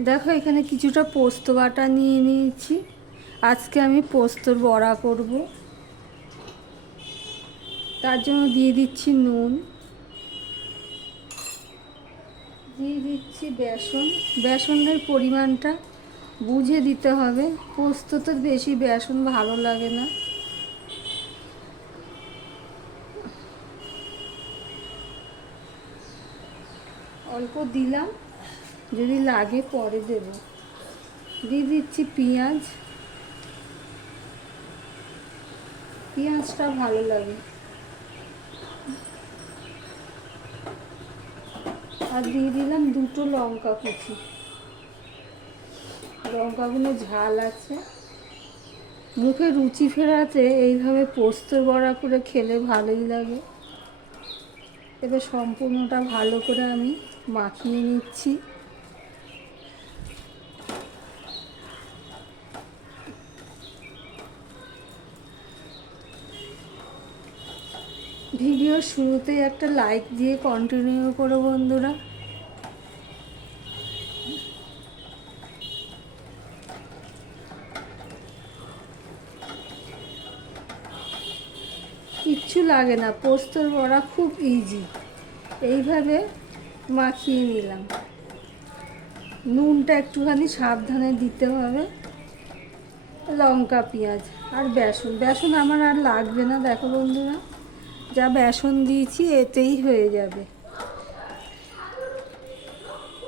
দেখো, এখানে কিছুটা পোস্ত বাটা নিয়ে নিয়েছি। আজকে আমি পোস্তর বড়া করব। তার জন্য দিয়ে দিচ্ছি নুন। দিয়ে দিচ্ছি বেসন। বেসনের পরিমাণটা বুঝে দিতে হবে। পোস্ত তো বেশি বেসন ভালো লাগে না। অল্প দিলাম। যদি লাগে পরে দেব। দিয়ে দিচ্ছি পেঁয়াজ। পেঁয়াজটা ভালো লাগে। আর দিয়ে দিলাম দুটো লঙ্কা কুচি। লঙ্কাগুলো ঝাল আছে। মুখে রুচি ফেরাতে এইভাবে পোস্ত বড়া করে খেলে ভালোই লাগে। এবার সম্পূর্ণটা ভালো করে আমি মাখিয়ে নিচ্ছি। ভিডিওর শুরুতেই একটা লাইক দিয়ে কন্টিনিউ করো বন্ধুরা। কিচ্ছু লাগে না, পোস্তর বড়া খুব ইজি এইভাবে মাখিয়ে নিলাম। নুনটা একটুখানি সাবধানে দিতে হবে। লঙ্কা, পেঁয়াজ আর বেসন। বেসন আমার আর লাগবে না, দেখো বন্ধুরা। যা বেসন দিয়েছি, এতেই হয়ে যাবে।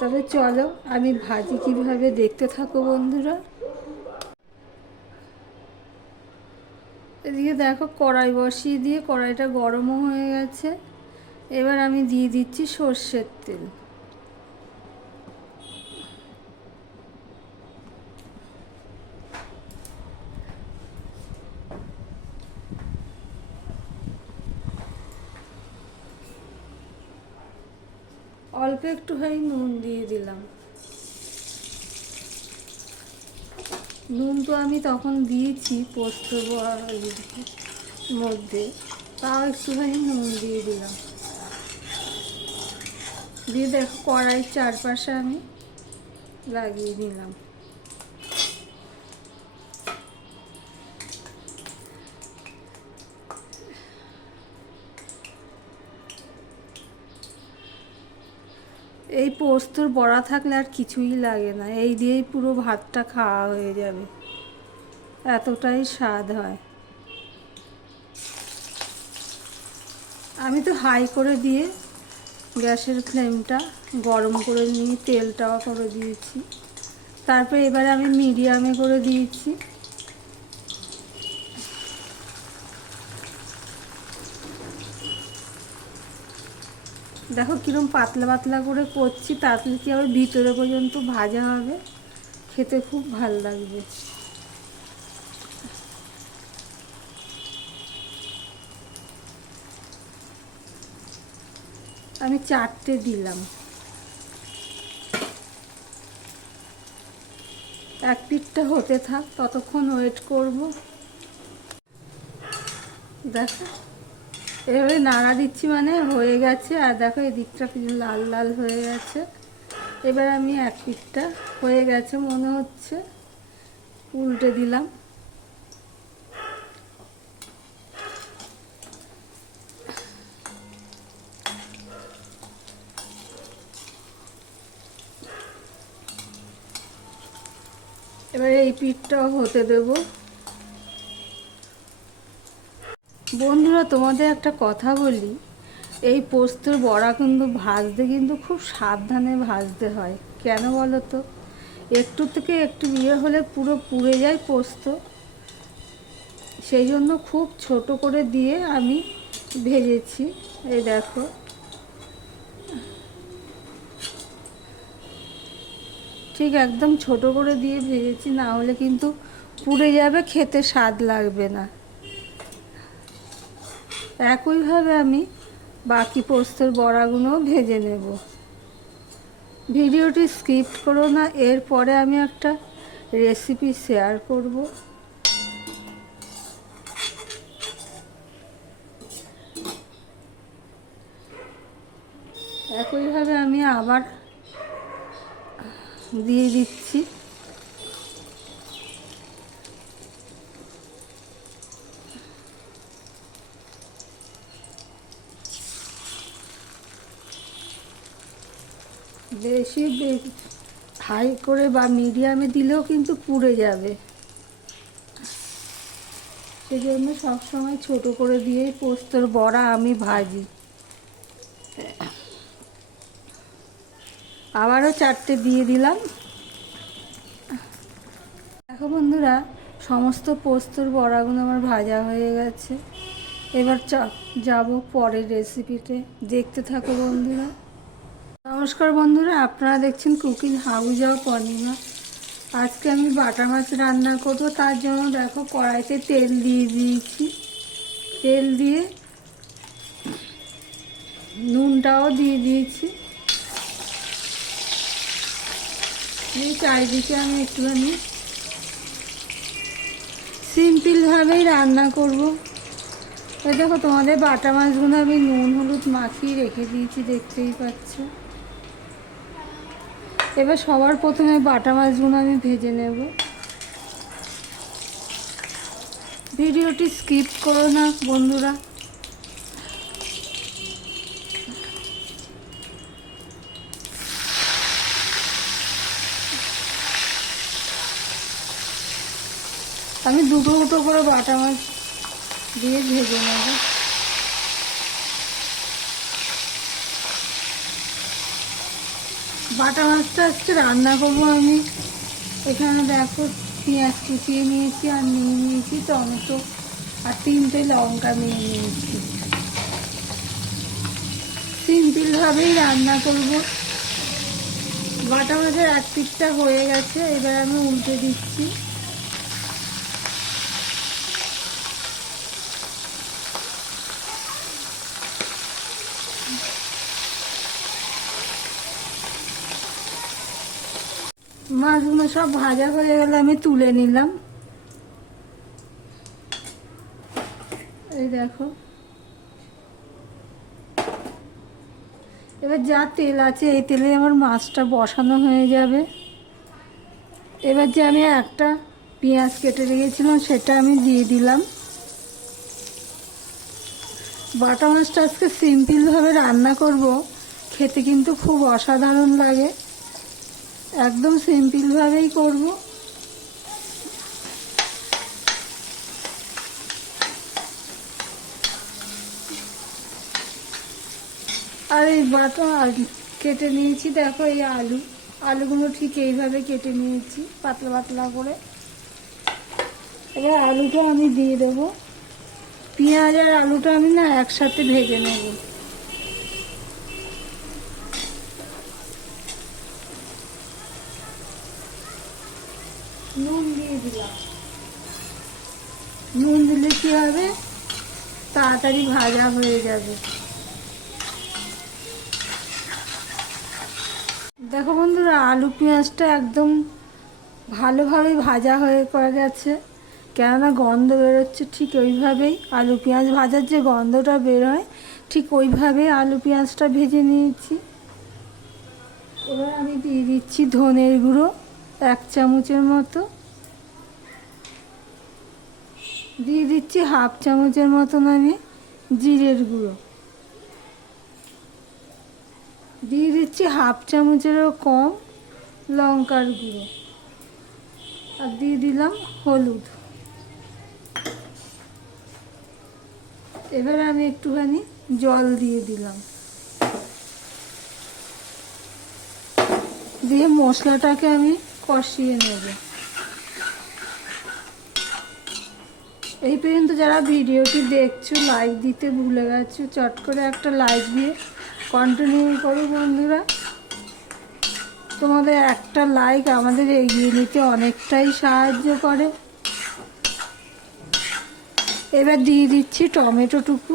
তবে চলো, আমি ভাজি কীভাবে দেখতে থাকো বন্ধুরা। এদিকে দেখো, কড়াই বসিয়ে দিয়ে কড়াইটা গরমও হয়ে গেছে। এবার আমি দিয়ে দিচ্ছি সর্ষের তেল। অল্প একটু হয় নুন দিয়ে দিলাম। নুন তো আমি তখন দিয়েছি পোস্ত মধ্যে, তাও একটু একটুখানি নুন দিয়ে দিলাম। দিয়ে দেখো কড়াই চারপাশে আমি লাগিয়ে দিলাম এই পোস্তর বড়া থাকলে আর কিছুই লাগে না। এই দিয়েই পুরো ভাতটা খাওয়া হয়ে যাবে। এতটাই স্বাদ হয়। আমি তো হাই করে দিয়ে গ্যাসের ফ্লেমটা গরম করে নিয়ে তেলটাও করে দিয়েছি। তারপরে এবারে আমি মিডিয়ামে করে দিয়েছি। দেখো কিরম পাতলা পাতলা করে করছি তাতে কি আবার ভিতরে পর্যন্ত ভাজা হবে? খেতে খুব ভালো লাগবে। আমি চারটে দিলাম। এক পিঠটা হতে থাক, ততক্ষণ ওয়েট করব। দেখো। এভাবে নাড়া দিচ্ছি মানে হয়ে গেছে, আর দেখো এই দিকটা লাল লাল হয়ে গেছে। এবার আমি এক পিঠটা হয়ে গেছে মনে হচ্ছে, উল্টে দিলাম। এবার এই পিঠটাও হতে দেব। বন্ধুরা, তোমাদের একটা কথা বলি। এই পোস্তর বড়া কিন্তু ভাজতে কিন্তু খুব সাবধানে ভাজতে হয়। কেন বলো তো একটু থেকে একটু ইয়ে হলে পুরো পুড়ে যায় পোস্ত। সেই জন্য খুব ছোট করে দিয়ে আমি ভেজেছি। এই দেখো। ঠিক একদম ছোট করে দিয়ে ভেজেছি, না হলে কিন্তু পুড়ে যাবে, খেতে স্বাদ লাগবে না। একইভাবে আমি বাকি পোস্তর বড়াগুলোও ভেজে নেব। ভিডিওটি স্কিপ করো না, এরপরে আমি একটা রেসিপি শেয়ার করব। একইভাবে আমি আবার দিয়ে দিচ্ছি। বেশি হাই করে বা মিডিয়ামে দিলেও কিন্তু পুড়ে যাবে। সেজন্য সবসময় ছোট করে দিয়েই পোস্তর বড়া আমি ভাজি। আবারও চারটে দিয়ে দিলাম। দেখো বন্ধুরা, সমস্ত পোস্তর বড়াগুলো আমার ভাজা হয়ে গেছে। এবার যাব পরের রেসিপিতে দেখতে থাকো বন্ধুরা। নমস্কার বন্ধুরা, আপনারা দেখছেন কুকিং হাউস অফ পূর্ণিমা আজকে আমি বাটা মাছ রান্না করব, তার জন্য দেখো কড়াইতে তেল দিয়ে দিয়েছি। তেল দিয়ে নুনটাও দিয়ে দিয়েছি। চারিদিকে আমি একটুখানি সিম্পলভাবেই রান্না করব। দেখো তোমাদের বাটা মাছগুলো আমি নুন, হলুদ মাখিয়ে রেখে দিয়েছি, দেখতেই পাচ্ছ। এবার সবার প্রথমে বাটা মাছগুলো আমি ভেজে নেব। ভিডিওটি স্কিপ করো না বন্ধুরা। আমি দুটো দুটো করে বাটা মাছ দিয়ে ভেজে নেব। বাটা মাছটা আজকে রান্না করব আমি। এখানে দেখো পেঁয়াজ কুচিয়ে নিয়েছি আর নিয়ে নিয়েছি টমেটো আর তিনটে লঙ্কা নিয়ে নিয়েছি। সিম্পলভাবেই রান্না করব। বাটা মাছের এক পিঠটা হয়ে গেছে, এবার আমি উল্টে দিচ্ছি। মাছগুলো সব ভাজা হয়ে গেলে আমি তুলে নিলাম। এই দেখো। এবার যা তেল আছে, এই তেলে আমার মাছটা বসানো হয়ে যাবে। এবার যে আমি একটা পেঁয়াজ কেটে রেখেছিলাম, সেটা আমি দিয়ে দিলাম। বাটা মাছটা আজকে সিম্পলভাবে রান্না করব, খেতে কিন্তু খুব অসাধারণ লাগে। একদম সিম্পলভাবেই করব। আর এই বাটা কেটে নিয়েছি, দেখো এই আলু। আলুগুলো ঠিক এইভাবে কেটে নিয়েছি, পাতলা পাতলা করে। এবার আলুটা আমি দিয়ে দেবো। পেঁয়াজ আর আলুটা আমি না একসাথে ভেজে নেব। নুন দিয়ে দিলাম। নুন দিলে কি হবে? তাড়াতাড়ি ভাজা হয়ে যাবে। দেখো বন্ধুরা, আলু পেঁয়াজটা একদম ভালোভাবে ভাজা হয়ে পড়ে গেছে। কেননা গন্ধ বেরোচ্ছে ঠিক ওইভাবেই আলু পেঁয়াজ ভাজার যে গন্ধটা বেরোয়, ঠিক ওইভাবেই আলু পেঁয়াজটা ভেজে নিয়েছি। এবার আমি দিয়ে দিচ্ছি ধনের গুঁড়ো। এক চামচের মতো। দিয়ে দিচ্ছি হাফ চামচের মতন আমি জিরের গুঁড়ো। দিয়ে দিচ্ছি হাফ চামচেরও কম লঙ্কার গুঁড়ো। আর দিয়ে দিলাম হলুদ। এবার আমি একটুখানি জল দিয়ে দিলাম। দিয়ে মশলাটাকে আমি কষিয়ে নেব। এই পর্যন্ত যারা ভিডিওটি দেখছ লাইক দিতে ভুলে গেছো, চট করে একটা লাইক দিয়ে কন্টিনিউ করো বন্ধুরা। তোমাদের একটা লাইক আমাদের এগিয়ে নিতে অনেকটাই সাহায্য করে। এবার দিয়ে দিচ্ছি টমেটোটুকু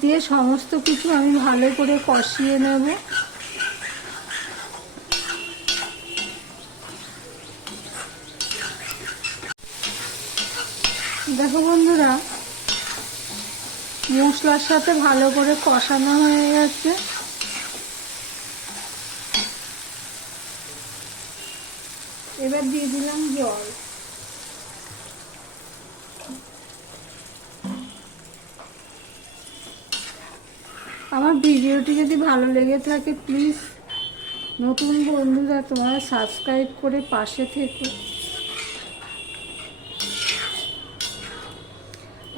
দিয়ে সমস্ত কিছু আমি ভালো করে কষিয়ে নেব। দেখো বন্ধুরা, মশলার সাথে ভালো করে কষানো হয়ে গেছে। এবার দিয়ে দিলাম জল। আমার ভিডিওটি যদি ভালো লেগে থাকে, প্লিজ নতুন বন্ধুরা, তোমার সাবস্ক্রাইব করে পাশে থেকে।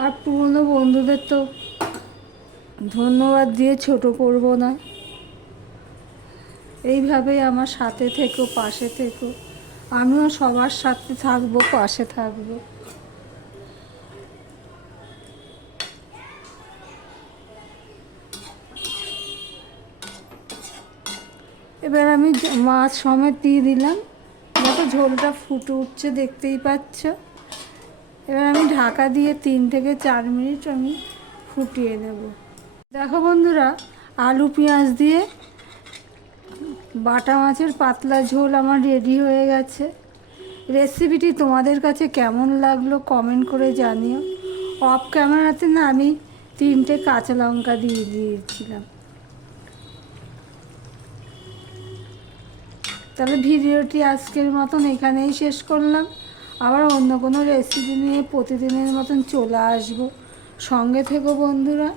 আর পুরনো বন্ধুদের তো ধন্যবাদ দিয়ে ছোট করব না। এইভাবেই আমার সাথে থেকো, পাশে থেকো। আমিও সবার সাথে থাকব, পাশে থাকব। এবার আমি মাছ সমেত দিয়ে দিলাম। দেখো ঝোলটা ফুটে উঠছে, দেখতেই পাচ্ছ। এবার আমি ঢাকা দিয়ে তিন থেকে চার মিনিট আমি ফুটিয়ে নেব। দেখো বন্ধুরা, আলু পেঁয়াজ দিয়ে বাটা মাছের পাতলা ঝোল আমার রেডি হয়ে গেছে। রেসিপিটি তোমাদের কাছে কেমন লাগল কমেন্ট করে জানিও। অফ ক্যামেরাতে না আমি তিনটে কাঁচা লঙ্কা দিয়ে দিয়েছিলাম। তাহলে ভিডিওটি আজকের মতন এখানেই শেষ করলাম। আবার অন্য কোনো রেসিপি নিয়ে প্রতিদিনের মতন চলে আসব। সঙ্গে থেকো বন্ধুরা।